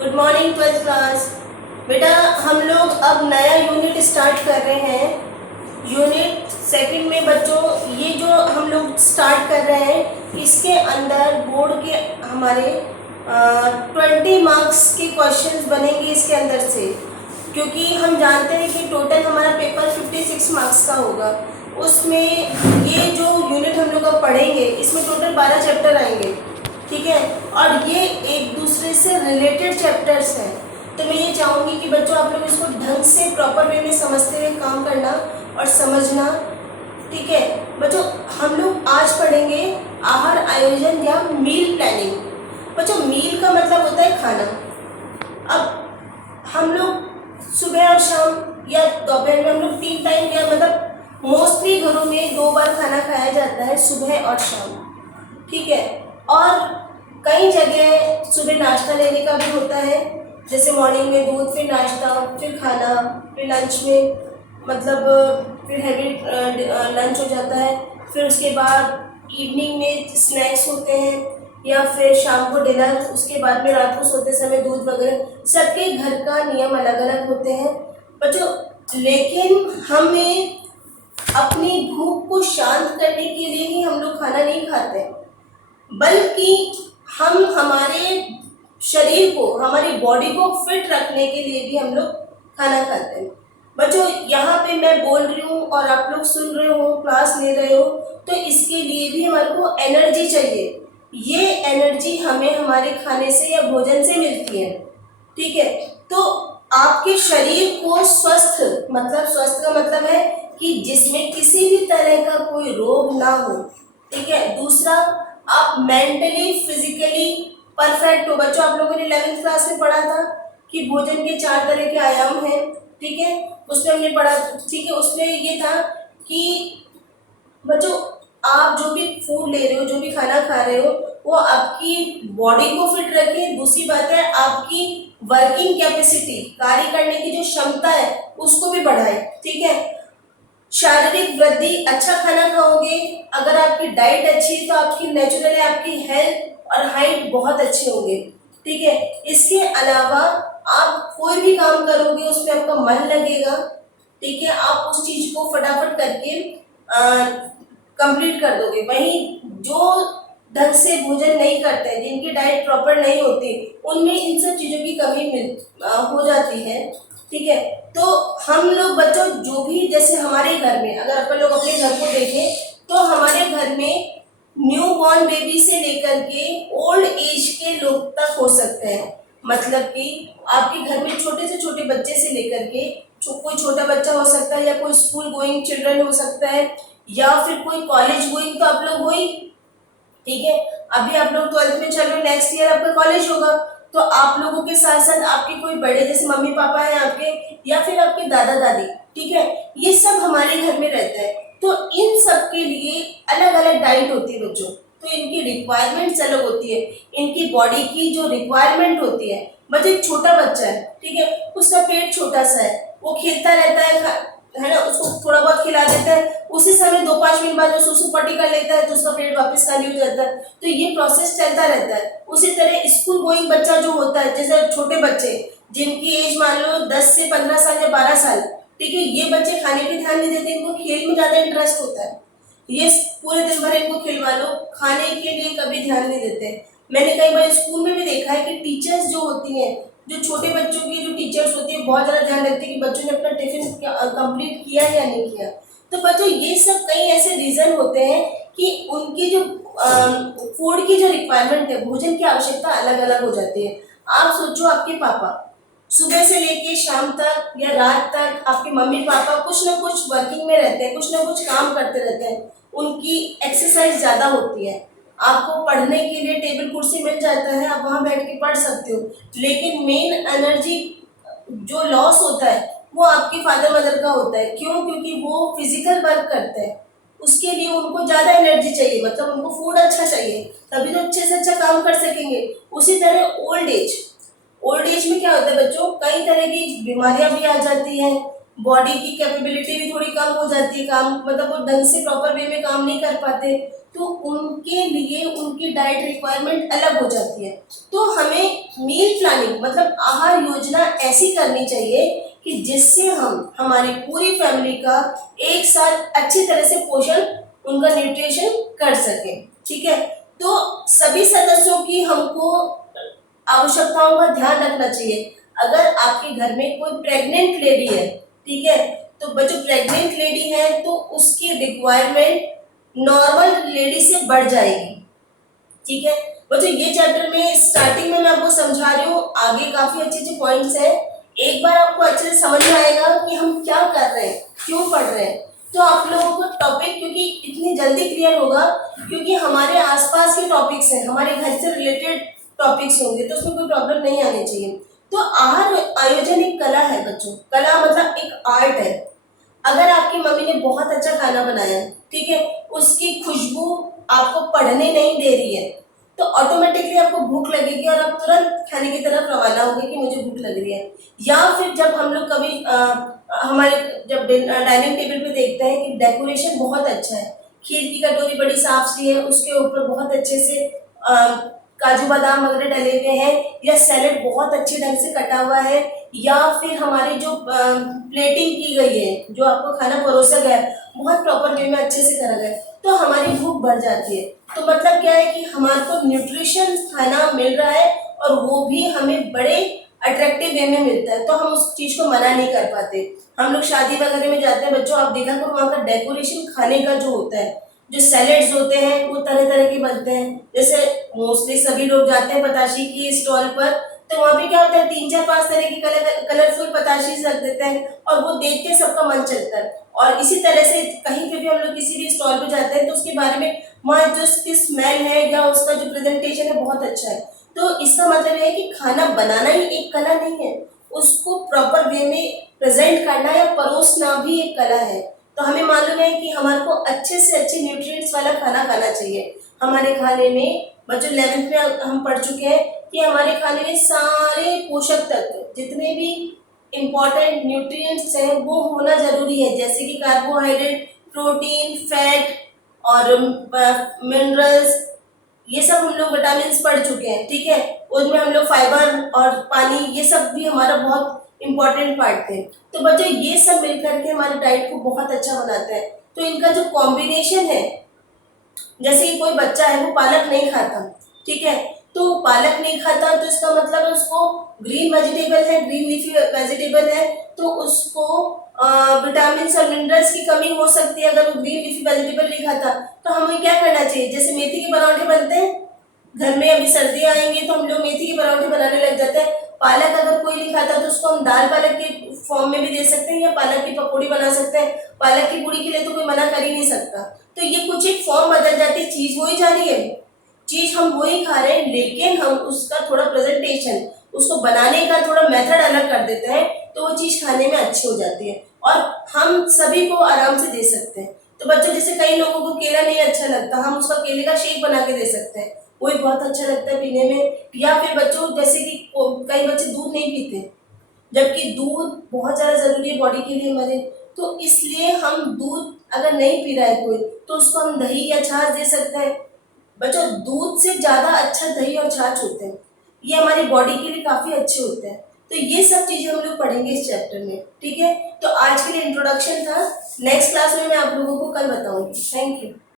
Good morning twelfth class. बेटा हम लोग अब नया यूनिट स्टार्ट कर रहे हैं। यूनिट सेकंड में बच्चों ये जो हम लोग स्टार्ट कर रहे हैं इसके अंदर बोर्ड के हमारे 20 मार्क्स के क्वेश्चंस बनेंगे इसके अंदर से, क्योंकि हम जानते हैं कि टोटल हमारा पेपर 56 मार्क्स का होगा। उसमें ये जो यूनिट हम लोग अब पढ़ेंगे इसमें टोटल 12 चैप्टर आएंगे, ठीक है, और ये एक दूसरे से रिलेटेड चैप्टर्स हैं। तो मैं ये चाहूँगी कि बच्चों आप लोग इसको ढंग से प्रॉपर वे में समझते हुए काम करना और समझना, ठीक है। बच्चों हम लोग आज पढ़ेंगे आहार आयोजन या मील प्लानिंग। बच्चों मील का मतलब होता है खाना। अब हम लोग सुबह और शाम या दोपहर में हम लोग 3 टाइम या मतलब मोस्टली घरों में 2 बार खाना खाया जाता है, सुबह और शाम, ठीक है। और कई जगह सुबह नाश्ता लेने का भी होता है, जैसे मॉर्निंग में दूध, फिर नाश्ता, फिर खाना, फिर लंच में मतलब फिर हैवी लंच हो जाता है, फिर उसके बाद इवनिंग में स्नैक्स होते हैं या फिर शाम को डिनर, उसके बाद में रात को सोते समय दूध वगैरह। सबके घर का नियम अलग अलग होते हैं बच्चों, लेकिन हमें अपनी भूख को शांत करने के लिए ही हम लोग खाना नहीं खाते, बल्कि हम हमारे शरीर को, हमारी बॉडी को फिट रखने के लिए भी हम लोग खाना खाते हैं। बच्चों यहाँ पे मैं बोल रही हूँ और आप लोग सुन रहे हो, क्लास ले रहे हो, तो इसके लिए भी हमारे को एनर्जी चाहिए। ये एनर्जी हमें हमारे खाने से या भोजन से मिलती है, ठीक है। तो आपके शरीर को स्वस्थ, मतलब स्वस्थ का मतलब है कि जिसमें किसी भी तरह का कोई रोग ना हो, ठीक है। दूसरा, आप मेंटली फिजिकली परफेक्ट हो। बच्चों आप लोगों ने 11th क्लास में पढ़ा था कि भोजन के 4 तरह के आयाम हैं, ठीक है, उसमें हमने पढ़ा, ठीक है। उसमें ये था कि बच्चों आप जो भी फूड ले रहे हो, जो भी खाना खा रहे हो, वो आपकी बॉडी को फिट रखे। दूसरी बात है आपकी वर्किंग कैपेसिटी, कार्य करने की जो क्षमता है उसको भी बढ़ाए, ठीक है। शारीरिक वृद्धि, अच्छा खाना खाओगे, अगर आपकी डाइट अच्छी है तो आपकी नेचुरली आपकी हेल्थ और हाइट बहुत अच्छे होंगे, ठीक है। इसके अलावा आप कोई भी काम करोगे उसमें आपका मन लगेगा, ठीक है, आप उस चीज को फटाफट करके कंप्लीट कर दोगे। वहीं जो ढंग से भोजन नहीं करते, जिनकी डाइट प्रॉपर नहीं होती, उनमें इन सब चीज़ों की कमी हो जाती है, ठीक है। तो हम लोग बच्चों जो भी, जैसे हमारे घर में अगर अपन लोग अपने घर को देखें तो हमारे घर में न्यू बॉर्न बेबी से लेकर के ओल्ड एज के लोग तक हो सकते हैं। मतलब कि आपके घर में छोटे से छोटे बच्चे से लेकर के कोई छोटा बच्चा हो सकता है, या कोई स्कूल गोइंग चिल्ड्रन हो सकता है, या फिर कोई कॉलेज गोइंग, तो आप लोग वही, ठीक है। अभी आप लोग 12th में चल रहे हो, नेक्स्ट ईयर आपका कॉलेज होगा, तो आप लोगों के साथ साथ आपके कोई बड़े, जैसे मम्मी पापा हैं आपके, या फिर आपके दादा दादी, ठीक है, ये सब हमारे घर में रहता है। तो इन सब के लिए अलग अलग डाइट होती है बच्चों, तो इनकी रिक्वायरमेंट्स अलग होती है, इनकी बॉडी की जो रिक्वायरमेंट होती है। बच्चे एक छोटा बच्चा है, ठीक है, उसका पेट छोटा सा है, वो खेलता रहता है ना, उसको थोड़ा बहुत खिला देता है, उसी समय 2-5 मिनट बाद वो सुसु पट्टी कर लेता है तो उसका पेट वापस खाली हो जाता है। तो ये प्रोसेस चलता रहता है। उसी तरह स्कूल गोइंग बच्चा जो होता है, जैसे छोटे बच्चे जिनकी एज मान लो 10 से 15 साल या 12 साल, ठीक है, ये बच्चे खाने पे ध्यान नहीं देते, इनको खेल में ज्यादा इंटरेस्ट होता है। ये पूरे दिन भर इनको खिलवा लो, खाने के लिए कभी ध्यान नहीं देते। मैंने कई बार स्कूल में भी देखा है कि टीचर्स जो होती हैं, जो छोटे बच्चों की जो टीचर्स होती है, बहुत ज़्यादा ध्यान रखती है कि बच्चों ने अपना टिफिन कंप्लीट किया या नहीं किया। तो बच्चों ये सब कई ऐसे रीज़न होते हैं कि उनकी जो फूड की जो रिक्वायरमेंट है, भोजन की आवश्यकता अलग अलग हो जाती है। आप सोचो आपके पापा सुबह से लेके शाम तक या रात तक, आपके मम्मी पापा कुछ ना कुछ वर्किंग में रहते हैं, कुछ ना कुछ काम करते रहते हैं, उनकी एक्सरसाइज ज़्यादा होती है। आपको पढ़ने के लिए टेबल कुर्सी मिल जाता है, आप वहाँ बैठ के पढ़ सकते हो, लेकिन मेन एनर्जी जो लॉस होता है वो आपके फादर मदर का होता है। क्यों? क्योंकि वो फिजिकल वर्क करते हैं, उसके लिए उनको ज़्यादा एनर्जी चाहिए, मतलब उनको फूड अच्छा चाहिए, तभी तो अच्छे से अच्छा काम कर सकेंगे। उसी तरह ओल्ड एज में क्या होता है बच्चों, कई तरह की बीमारियां भी आ जाती हैं, बॉडी की कैपेबिलिटी भी थोड़ी कम हो जाती है, काम मतलब वो ढंग से प्रॉपर वे में काम नहीं कर पाते, तो उनके लिए उनकी डाइट रिक्वायरमेंट अलग हो जाती है। तो हमें मील प्लानिंग मतलब आहार योजना ऐसी करनी चाहिए कि जिससे हम हमारी पूरी फैमिली का एक साथ अच्छी तरह से पोषण उनका न्यूट्रिशन कर सकें। ठीक है, तो सभी सदस्यों की हमको आवश्यकताओं का ध्यान रखना चाहिए। अगर आपके घर में कोई प्रेग्नेंट लेडी है, ठीक है, तो जो प्रेग्नेंट लेडी है तो उसकी रिक्वायरमेंट नॉर्मल लेडी से बढ़ जाएगी। ठीक है बच्चों, ये चैप्टर में स्टार्टिंग में मैं आपको समझा रही हूँ, आगे काफी अच्छे अच्छे पॉइंट्स हैं। एक बार आपको अच्छे से समझ में आएगा कि हम क्या कर रहे हैं, क्यों पढ़ रहे हैं, तो आप लोगों को टॉपिक क्योंकि इतनी जल्दी क्लियर होगा, क्योंकि हमारे आसपास के टॉपिक्स हैं, हमारे घर से रिलेटेड टॉपिक्स होंगे, तो उसमें कोई प्रॉब्लम नहीं आनी चाहिए। तो आहार आयोजन एक कला है बच्चों, कला मतलब एक आर्ट है। अगर आपकी मम्मी ने बहुत अच्छा खाना बनाया, ठीक है, उसकी खुशबू आपको पढ़ने नहीं दे रही है, तो ऑटोमेटिकली आपको भूख लगेगी और आप तुरंत खाने की तरफ रवाना होंगे कि मुझे भूख लग रही है। या फिर जब हम लोग कभी हमारे जब डाइनिंग टेबल पे देखते हैं कि डेकोरेशन बहुत अच्छा है, खीर की कटोरी बड़ी साफ सी है, उसके ऊपर बहुत अच्छे से काजू बादाम वगैरह डले हुए हैं, या सैलेड बहुत अच्छे ढंग से कटा हुआ है, या फिर हमारी जो प्लेटिंग की गई है, जो आपको खाना परोसा गया है, बहुत प्रॉपर वे में अच्छे से करा गया है, तो हमारी भूख बढ़ जाती है। तो मतलब क्या है कि हमारे को न्यूट्रिशन खाना मिल रहा है और वो भी हमें बड़े अट्रैक्टिव वे में मिलता है, तो हम उस चीज को मना नहीं कर पाते। हम लोग शादी वगैरह में जाते हैं बच्चों, आप देखा करो वहाँ का डेकोरेशन खाने का जो होता है, जो सैलेड्स होते हैं वो तरह तरह के बनते हैं। जैसे मोस्टली सभी लोग जाते हैं बताशी की स्टॉल पर, तो वहाँ पे क्या होता है 3 4 5 तरह की कलरफुल बताशी रख देते हैं और वो देख के सबका मन चलता है। और इसी तरह से कहीं पे भी हम लोग किसी भी स्टॉल पे जाते हैं तो उसके बारे में वहाँ जो उसकी स्मेल है या उसका जो प्रेजेंटेशन है बहुत अच्छा है। तो इसका मतलब है कि खाना बनाना ही एक कला नहीं है, उसको प्रॉपर वे में प्रेजेंट करना या परोसना भी एक कला है। तो हमें मालूम है कि हमारे को अच्छे से अच्छे न्यूट्रिएंट्स वाला खाना खाना चाहिए। हमारे खाने में बच्चों 11th में हम पढ़ चुके हैं कि हमारे खाने में सारे पोषक तत्व जितने भी इम्पोर्टेंट न्यूट्रिएंट्स हैं वो होना जरूरी है, जैसे कि कार्बोहाइड्रेट, प्रोटीन, फैट और मिनरल्स, ये सब हम लोग विटामिन पढ़ चुके हैं। ठीक है, उसमें हम लोग फाइबर और पानी, ये सब भी हमारा बहुत इम्पोर्टेंट पार्ट थे। तो बच्चों ये सब मिलकर के हमारे डाइट को बहुत अच्छा बनाता है। तो इनका जो कॉम्बिनेशन है, जैसे कि कोई बच्चा है वो पालक नहीं खाता, ठीक है, तो पालक नहीं खाता तो इसका मतलब है उसको ग्रीन वेजिटेबल है, ग्रीन लीफी वेजिटेबल है, तो उसको विटामिन और मिनरल्स की कमी हो सकती है अगर वो ग्रीन लीफी वेजिटेबल नहीं खाता। तो हमें क्या करना चाहिए, जैसे मेथी के पराठे बनते हैं घर में, अभी सर्दियाँ आएंगी तो हम लोग मेथी के पराठे बनाने लग जाते हैं। पालक अगर कोई नहीं खाता तो उसको हम दाल पालक के फॉर्म में भी दे सकते हैं या पालक की पकौड़ी बना सकते हैं। पालक की पूड़ी के लिए तो कोई मना कर ही नहीं सकता। तो ये कुछ एक फॉर्म बदल जाती है, चीज वही जा रही है, चीज हम वही खा रहे हैं, लेकिन हम उसका थोड़ा प्रेजेंटेशन, उसको बनाने का थोड़ा मेथड अलग कर देते हैं, तो वो चीज खाने में अच्छी हो जाती है और हम सभी को आराम से दे सकते हैं। तो बच्चों जैसे कई लोगों को केला नहीं अच्छा लगता, हम उसका केले का शेक बना के दे सकते हैं, वो भी बहुत अच्छा लगता है पीने में। या फिर बच्चों जैसे कि कई बच्चे दूध नहीं पीते, जबकि दूध बहुत ज़्यादा ज़रूरी है बॉडी के लिए हमारे, तो इसलिए हम दूध अगर नहीं पी रहा है कोई तो उसको हम दही या छाछ दे सकते हैं। बच्चों दूध से ज़्यादा अच्छा दही और छाछ होते हैं, ये हमारी बॉडी के लिए काफ़ी अच्छे होते हैं। तो ये सब चीज़ें हम लोग पढ़ेंगे इस चैप्टर में। ठीक है, तो आज के लिए इंट्रोडक्शन था, नेक्स्ट क्लास में मैं आप लोगों को कल बताऊंगी। Thank you.